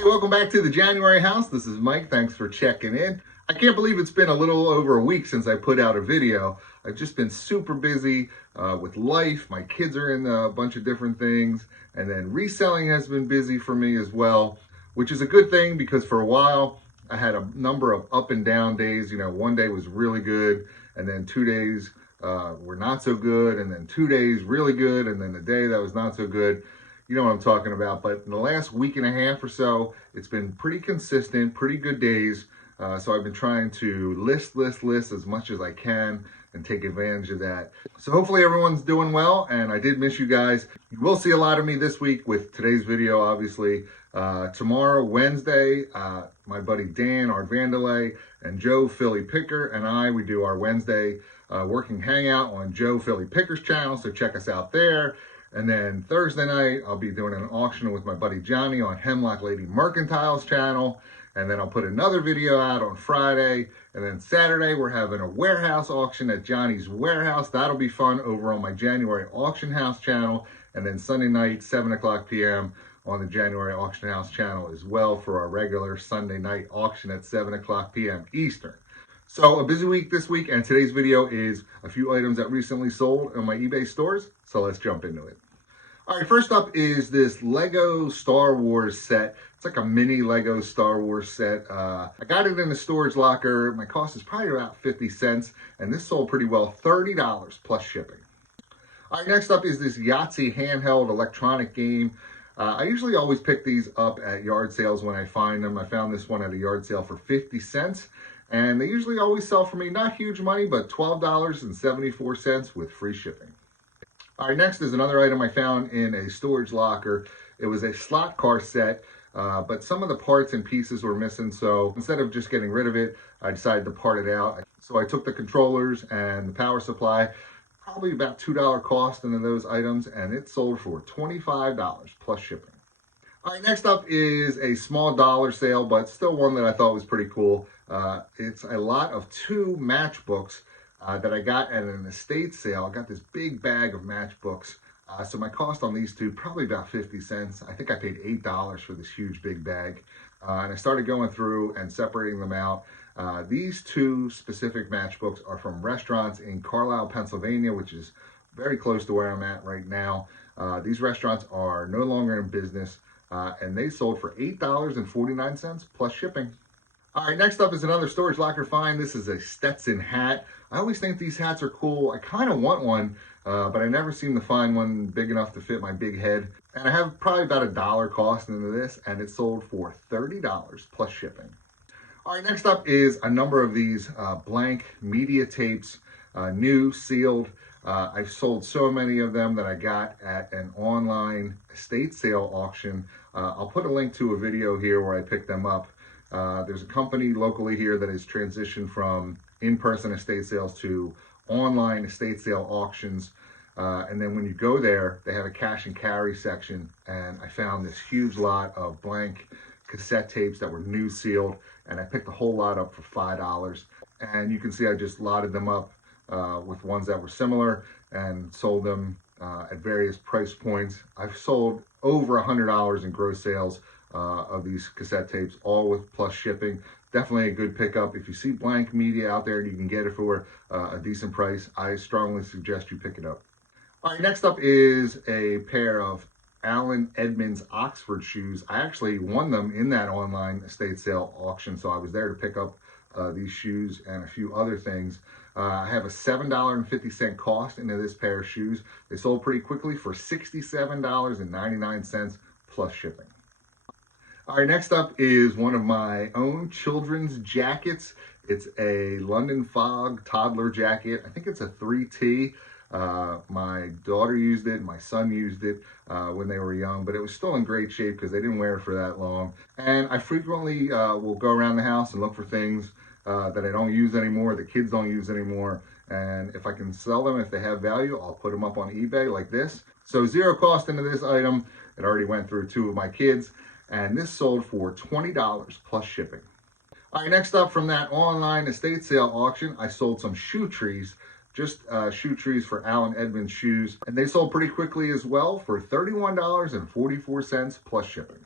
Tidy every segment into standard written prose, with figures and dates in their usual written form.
Hey, welcome back to the January house. This is Mike. Thanks for checking in. I can't believe it's been a little over a week since I put out a video. I've just been super busy with life. My kids are in a bunch of different things, and then reselling has been busy for me as well, which is a good thing because for a while I had a number of up and down days. You know, one day was really good, and then 2 days were not so good, and then 2 days really good, and then a day that was not so good. You know what I'm talking about. But in the last week and a half or so, it's been pretty consistent, pretty good days. So I've been trying to list as much as I can and take advantage of that. So hopefully everyone's doing well, and I did miss you guys. You will see a lot of me this week with today's video, obviously. Tomorrow, Wednesday, my buddy Dan, Art Vandelay, and Joe Philly Picker and we do our Wednesday working hangout on Joe Philly Picker's channel, so check us out there. And then Thursday night, I'll be doing an auction with my buddy Johnny on Hemlock Lady Mercantile's channel. And then I'll put another video out on Friday. And then Saturday, we're having a warehouse auction at Johnny's Warehouse. That'll be fun over on my January Auction House channel. And then Sunday night, 7 o'clock p.m. on the January Auction House channel as well for our regular Sunday night auction at 7 o'clock p.m. Eastern. So a busy week this week, and today's video is a few items that recently sold on my eBay stores. So let's jump into it. All right, first up is this Lego Star Wars set. It's like a mini Lego Star Wars set. I got it in the storage locker. My cost is probably about 50 cents, and this sold pretty well, $30 plus shipping. All right, next up is this Yahtzee handheld electronic game. I usually always pick these up at yard sales when I find them. I found this one at a yard sale for 50 cents. And they usually always sell for me, not huge money, but $12.74 with free shipping. All right, next is another item I found in a storage locker. It was a slot car set, but some of the parts and pieces were missing. So instead of just getting rid of it, I decided to part it out. So I took the controllers and the power supply, probably about $2 cost into those items, and it sold for $25 plus shipping. All right, next up is a small dollar sale, but still one that I thought was pretty cool. It's a lot of 2 matchbooks that I got at an estate sale. I got this big bag of matchbooks. So my cost on these two, probably about 50 cents. I think I paid $8 for this huge big bag. And I started going through and separating them out. These 2 specific matchbooks are from restaurants in Carlisle, Pennsylvania, which is very close to where I'm at right now. These restaurants are no longer in business. And they sold for $8.49 plus shipping. All right, next up is another storage locker find. This is a Stetson hat. I always think these hats are cool. I kind of want one, but I never seem to find one big enough to fit my big head. And I have probably about $1 cost into this, and it sold for $30 plus shipping. All right, next up is a number of these blank media tapes, new, sealed. I've sold so many of them that I got at an online estate sale auction. I'll put a link to a video here where I picked them up. There's a company locally here that has transitioned from in-person estate sales to online estate sale auctions. And then when you go there, they have a cash and carry section. And I found this huge lot of blank cassette tapes that were new sealed. And I picked a whole lot up for $5. And you can see I just lotted them up with ones that were similar and sold them at various price points. I've sold over $100 in gross sales of these cassette tapes, all with plus shipping. Definitely a good pickup. If you see blank media out there and you can get it for a decent price, I strongly suggest you pick it up. All right, next up is a pair of Edmonds Oxford shoes. I actually won them in that online estate sale auction, so I was there to pick up these shoes and a few other things. I have a $7.50 cost into this pair of shoes. They sold pretty quickly for $67.99 plus shipping. All right, next up is one of my own children's jackets. It's a London Fog toddler jacket. I think it's a 3T. My daughter used it, my son used it when they were young, but it was still in great shape because they didn't wear it for that long. And I frequently will go around the house and look for things that I don't use anymore, the kids don't use anymore. And if I can sell them, if they have value, I'll put them up on eBay like this. So $0 cost into this item. It already went through 2 of my kids, and this sold for $20 plus shipping. All right, next up from that online estate sale auction, I sold some shoe trees, just shoe trees for Edmonds shoes, and they sold pretty quickly as well for $31.44 plus shipping.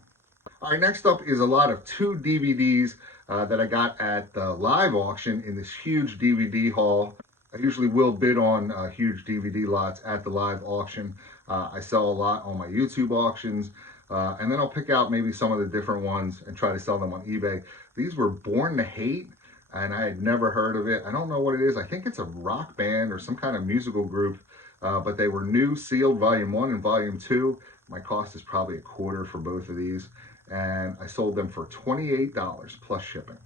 All right, next up is a lot of 2 DVDs that I got at the live auction in this huge DVD haul. I usually will bid on huge DVD lots at the live auction. I sell a lot on my YouTube auctions, and then I'll pick out maybe some of the different ones and try to sell them on eBay. These were Born to Hate, and I had never heard of it. I don't know what it is. I think it's a rock band or some kind of musical group, but they were new, sealed, Volume 1 and Volume 2. My cost is probably $1/4 for both of these, and I sold them for $28 plus shipping.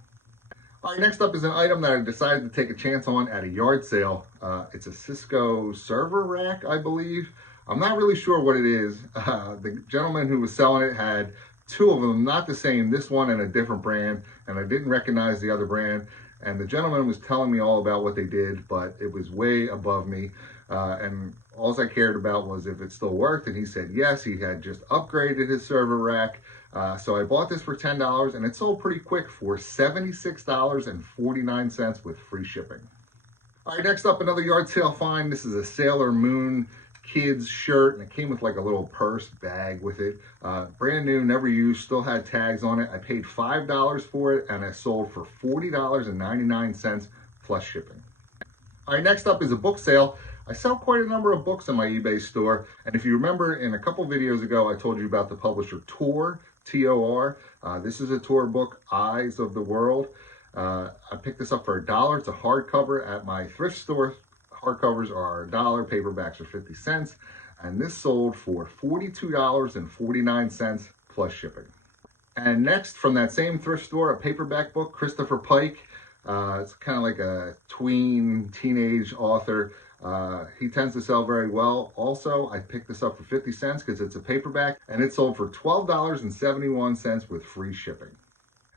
All right, next up is an item that I decided to take a chance on at a yard sale. It's a Cisco server rack, I believe. I'm not really sure what it is. The gentleman who was selling it had 2 of them, not the same, this one and a different brand, and I didn't recognize the other brand. And the gentleman was telling me all about what they did, but it was way above me. And all I cared about was if it still worked, and he said yes, he had just upgraded his server rack. So I bought this for $10, and it sold pretty quick for $76.49 with free shipping. All right, next up, another yard sale find. This is a Sailor Moon kids shirt, and it came with like a little purse bag with it. Brand new, never used, still had tags on it. I paid $5 for it, and I sold for $40.99 plus shipping. All right, next up is a book sale. I sell quite a number of books on my eBay store, and if you remember in a couple videos ago, I told you about the publisher Tor, T-O-R. This is a Tor book, Eyes of the World. I picked this up for $1. It's a hardcover at my thrift store. Hardcovers are $1, paperbacks are 50 cents, and this sold for $42.49 plus shipping. And next, from that same thrift store, a paperback book, Christopher Pike. It's kind of like a tween teenage author. He tends to sell very well. Also, I picked this up for 50 cents because it's a paperback, and it sold for $12.71 with free shipping.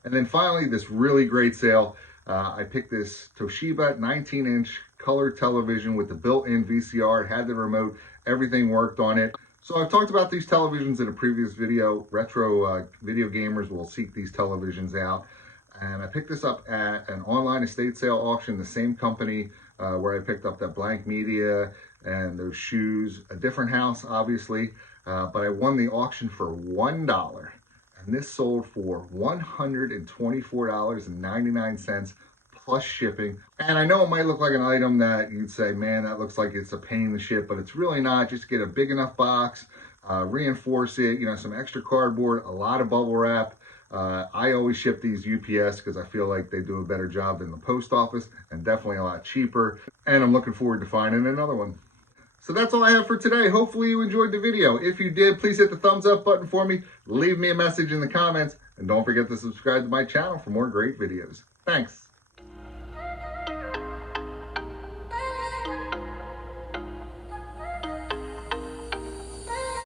And then finally, this really great sale. I picked this Toshiba 19-inch color television with the built-in VCR. It had the remote. Everything worked on it. So I've talked about these televisions in a previous video. Retro video gamers will seek these televisions out. And I picked this up at an online estate sale auction, the same company where I picked up that blank media and those shoes. A different house, obviously, but I won the auction for $1. And this sold for $124.99 plus shipping. And I know it might look like an item that you'd say, man, that looks like it's a pain in the shit, but it's really not. Just get a big enough box, reinforce it, some extra cardboard, a lot of bubble wrap. I always ship these UPS because I feel like they do a better job than the post office and definitely a lot cheaper. And I'm looking forward to finding another one. So that's all I have for today. Hopefully you enjoyed the video. If you did, please hit the thumbs up button for me. Leave me a message in the comments. And don't forget to subscribe to my channel for more great videos. Thanks.